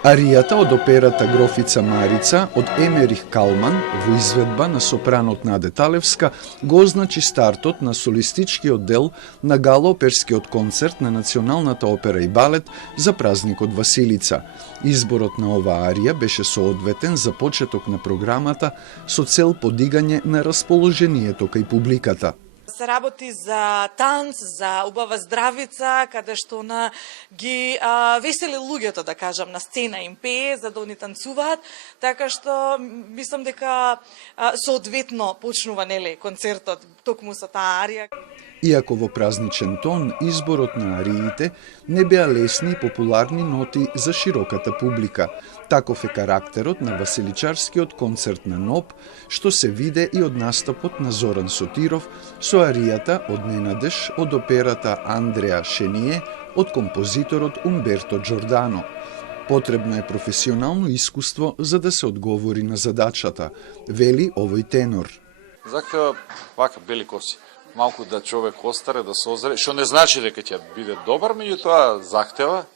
Аријата од операта Грофица Марица од Емерих Калман во изведба на сопранот Наде Талевска го означи стартот на солистичкиот дел на гала-оперскиот концерт на Националната опера и балет за празникот Василица. Изборот на оваа арија беше соодветен за почеток на програмата со цел подигање на расположението кај публиката. Се работи за танц, за убава здравица, каде што она ги весели луѓето, да кажам, на сцена им пее, за да они танцуваат, така што мислам дека соодветно почнува концертот токму со таа арија. Иако во празничен тон, изборот на ариите не беа лесни и популарни ноти за широката публика. Таков е карактерот на Василичарскиот концерт на НОП, што се виде и од настапот на Зоран Сотиров со аријата од Ненадеж од операта Андреа Шение од композиторот Умберто Джордано. Потребно е професионално искуство за да се одговори на задачата, вели овој тенор. Захтева вака бели коси. Малку да човек остаре, да созре, што не значи дека ќе биде добар, меѓутоа захтева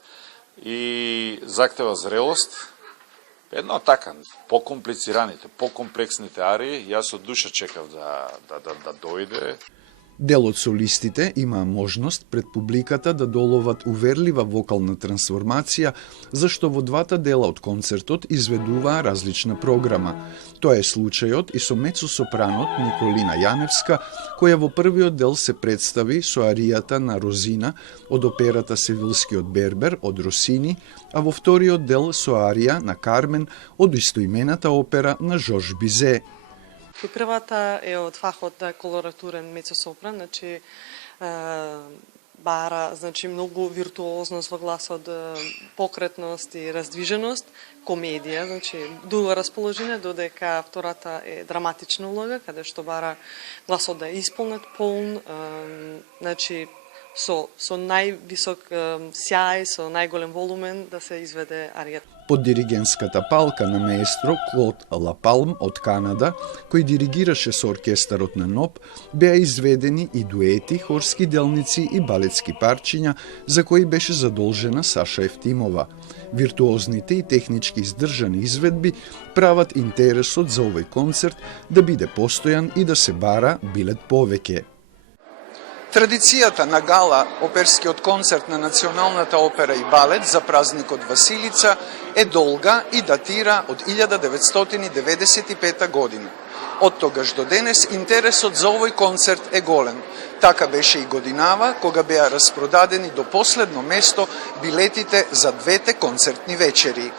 зрелост. Едно така, покомплицираните, покомплексните арии, јас од душа чекав да дојде. Дел од солистите имаа можност пред публиката да доловат уверлива вокална трансформација, зашто во двата дела од концертот изведуваа различна програма. Тоа е случајот и со мецо-сопранот Николина Јаневска, која во првиот дел се представи со аријата на Розина од операта Севилскиот Бербер од Росини, а во вториот дел со арија на Кармен од истоимената опера на Жорж Бизе. И првата е од фахот на колоратурен мецо-сопран, значи бара многу виртуозност во гласот, покретност и раздвиженост, комедија, значи дуга расположение, додека втората е драматична улога, каде што бара гласот да е исполнет, полн, значи со највисок сјај, со најголем волумен да се изведе аријата. Под диригентската палка на маестро Клод Лапалм од Канада, кој диригираше со оркестарот на НОП, беа изведени и дуети, хорски делници и балетски парчиња, за кои беше задолжена Саша Ефтимова. Виртуозните и технички издржани изведби прават интересот за овој концерт да биде постојан и да се бара билет повеќе. Традицијата на гала оперскиот концерт на Националната опера и балет за празникот Василица е долга и датира од 1995 година. Од тогаш до денес интересот за овој концерт е голем. Така беше и годинава, кога беа распродадени до последно место билетите за двете концертни вечери.